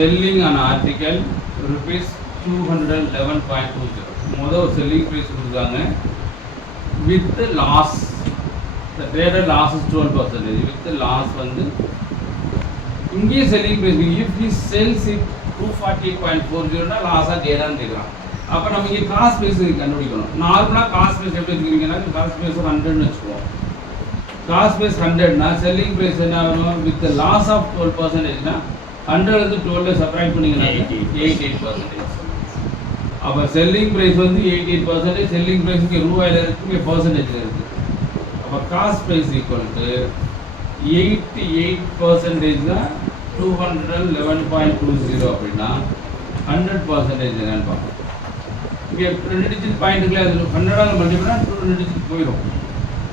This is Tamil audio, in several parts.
selling an article rupees 211.20. மொதல் selling price கொடுத்தாங்க with the loss. The trader loss is 12%. With the loss வந்து இங்கே selling price if he sells it 240.40 னா லாஸா கேடான்னு கேக்குறான். அப்ப நம்ம இங்க காஸ்ட் பிரைஸ் கண்டுபிடிக்கணும். நார்மலா காஸ்ட் பிரைஸ் எப்படி இருக்கீங்கன்னா காஸ்ட் பிரைஸ் 100 ன்னு வெச்சுக்குவோம். காஸ்ட் பிரைஸ் 100 னா செல்லிங் பிரைஸ் என்ன வரும் with the loss of 12% னா 100 இருந்து 12 சப்ட்ராக்ட் பண்ணீங்கன்னா 88%. அப்ப செல்லிங் பிரைஸ் வந்து 88%, செல்லிங் பிரைஸ் இங்க ரூபாயில இருக்கு, இங்க பெர்சன்டேஜ்ல இருக்கு. அப்ப காஸ்ட் பிரைஸ் ஈக்குவல் டு 88% தான் 211.20 அப்படின்னா 100% என்னன்னு பார்ப்போம். இங்க 2 டிஜிட் பாயிண்ட்ல அது 100 ஆல மல்டிப்ளை பண்ணா 2 டிஜிட் போயிடும்.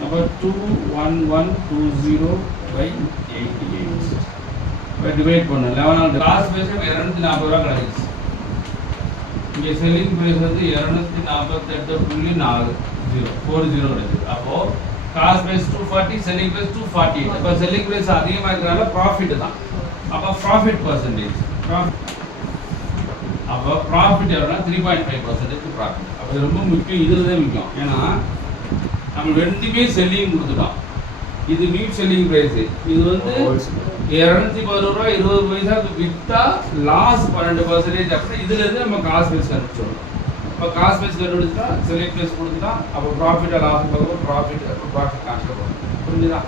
அப்ப 21120/88 இப்போ டிவைட் பண்ணோம் 11 காஸ்ட் பிரைஸ் 240 ரூபாய் கிடைச்சு. இங்க செல்லிங் பிரைஸ் வந்து 248.40 கிடைச்சு. அப்போ காஸ்ட் பிரைஸ் 240, செல்லிங் பிரைஸ் 248. அப்ப செல்லிங் பிரைஸ் அதிகமா இருக்கறனால ப்ராஃபிட் தான். அப்ப ப்ராஃபிட் பெர்சன்டேஜ் அப்ப ப்ராஃபிட் எவ்வளவுனா 3.5% ப்ராஃபிட். அப்ப இது ரொம்ப முக்கியம், இதுலதான் முக்கியம். ஏன்னா நம்ம ரெண்டுமே செல்லிங் கொடுத்துட்டோம். இது நியூ செல்லிங் பிரைஸ், இது வந்து 211 ரூபாய் 20 பைசா வித்தா லாஸ் 12%. அப்படின்னா இதுல இருந்து நம்ம காஸ்ட் பிரைஸ் கண்டுபிடிச்சோம். அப்ப காஸ்ட் பிரைஸ் கண்டுபிடிச்சா செல்லிங் பிரைஸ் கொடுத்துட்டா அப்ப ப்ராஃபிட் லாஸ் பார்க்கும்போது ப்ராஃபிட் கான்ஸ்ட் பண்ணுவோம். புரிஞ்சுதா?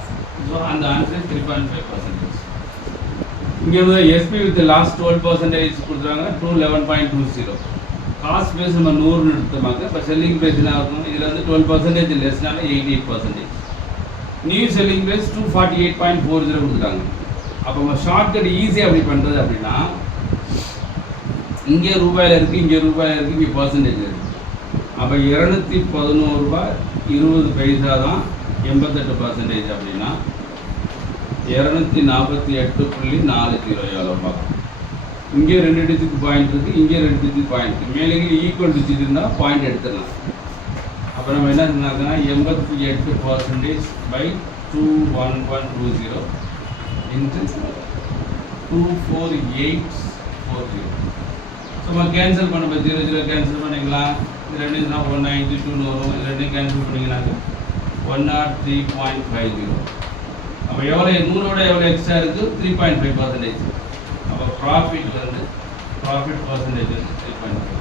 ஸோ அந்த ஆன்சர் 3.5%. இங்க வந்து எஸ்பி வித் லாஸ்ட் 12% கொடுத்துறாங்க 211.20. காஸ்ட் பிரைஸ் நம்ம 100 எடுத்தோமாங்க. இப்போ செல்லிங் பிரைஸ் என்ன ஆகும்? இதுல வந்து 12% லெஸ்னால 88%. நியூ செல்லிங் பிரைஸ் 248.40 கொடுத்துட்டாங்க. அப்போ நம்ம ஷார்ட்கட் ஈஸியாக அப்படி பண்ணுறது அப்படின்னா இங்கே ரூபாயில் இருக்குது, இங்கே ரூபாயில் இருக்குது, இங்கே பர்சன்டேஜ் இருக்குது. அப்போ 211 ரூபாய் 20 பைசா தான் 88% அப்படின்னா 248.40 எவ்வளோ பார்க்கணும். இங்கே 2 டிஜிட் பாயிண்ட் இருக்குது, இங்கே 2 டிஜிட் பாயிண்ட் இருக்குது. மேலே ஈக்குவல் டிஜிட் இருந்தால் பாயிண்ட் எடுத்துடலாம். அப்போ நம்ம என்ன சொன்னாங்கன்னா 88% by 21120 into 24840. ஸோ நம்ம கேன்சல் பண்ண 0 கேன்சல் பண்ணிக்கலாம். இது ரெண்டு 192 வரும். இது ரெண்டையும் கேன்சல் பண்ணிங்கன்னா 103.50. அப்போ எவ்வளோ 100ஓட எவ்வளோ எக்ஸ்ட்ரா இருக்குது? 3.5%. அப்போ ப்ராஃபிட் வந்து ப்ராஃபிட் பர்சன்டேஜ் 3.5.